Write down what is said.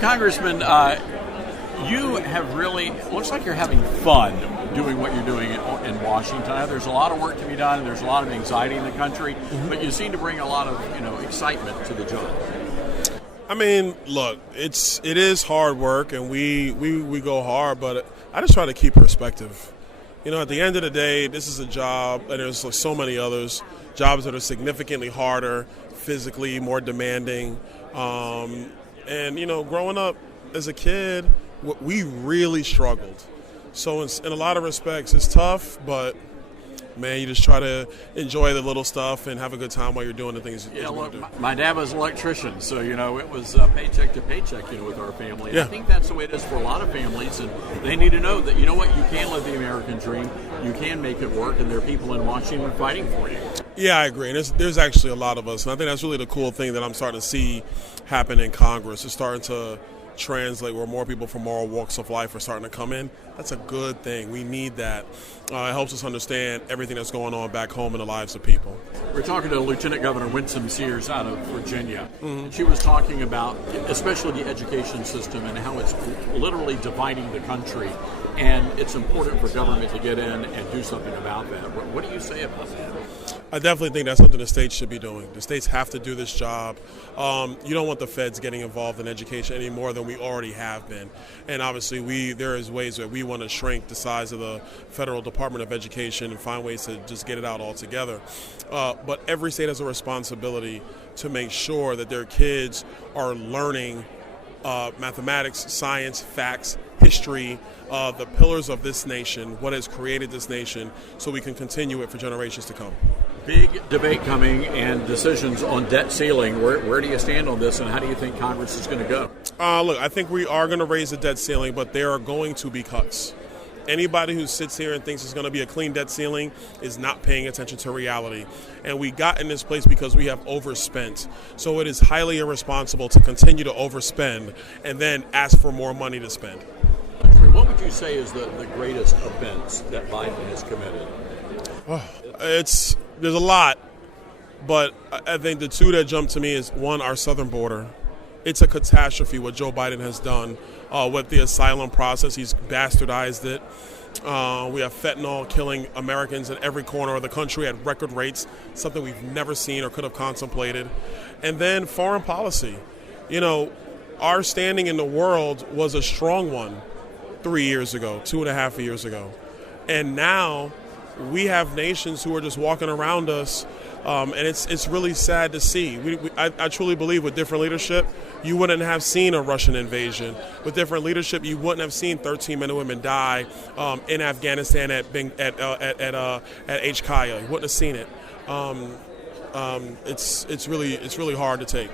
Congressman, you have really, looks like you're having fun doing what you're doing in Washington. There's a lot of work to be done. There's a lot of anxiety in the country, but you seem to bring a lot of excitement to the job. I mean, look, it is hard work, and we go hard, but I just try to keep perspective. At the end of the day, this is a job, and there's so many others, jobs that are significantly harder, physically more demanding. And growing up as a kid, we really struggled. So in a lot of respects, it's tough, but man, you just try to enjoy the little stuff and have a good time while you're doing the things that you want to do. My dad was an electrician, so it was paycheck to paycheck, with our family. Yeah. I think that's the way it is for a lot of families, and they need to know that you can live the American dream, you can make it work, and there are people in Washington fighting for you. Yeah, I agree. And there's actually a lot of us, and I think that's really the cool thing that I'm starting to see happen in Congress. It's starting to translate where more people from all walks of life are starting to come in. That's a good thing. We need that. It helps us understand everything that's going on back home in the lives of people. We're talking to Lieutenant Governor Winsome Sears out of Virginia. Mm-hmm. She was talking about especially the education system and how it's literally dividing the country, and it's important for government to get in and do something about that. What do you say about that? I definitely think that's something the states should be doing. The states have to do this job. You don't want the feds getting involved in education any more than we already have been. And obviously, there is ways that we want to shrink the size of the Federal Department of Education and find ways to just get it out altogether. But every state has a responsibility to make sure that their kids are learning mathematics, science, facts, history, the pillars of this nation, what has created this nation, so we can continue it for generations to come. Big debate coming and decisions on debt ceiling. Where do you stand on this, and how do you think Congress is going to go? Look, I think we are going to raise the debt ceiling, but there are going to be cuts. Anybody who sits here and thinks it's going to be a clean debt ceiling is not paying attention to reality. And we got in this place because we have overspent. So it is highly irresponsible to continue to overspend and then ask for more money to spend. What would you say is the greatest offense that Biden has committed? There's a lot, but I think the two that jump to me is, one, our southern border. It's a catastrophe what Joe Biden has done with the asylum process. He's bastardized it. We have fentanyl killing Americans in every corner of the country at record rates, something we've never seen or could have contemplated. And then foreign policy. Our standing in the world was a strong one 3 years ago, 2.5 years ago. And now we have nations who are just walking around us, and it's really sad to see. I truly believe with different leadership, you wouldn't have seen a Russian invasion. With different leadership, you wouldn't have seen 13 men and women die in Afghanistan at H. Kaya. You wouldn't have seen it. It's really hard to take.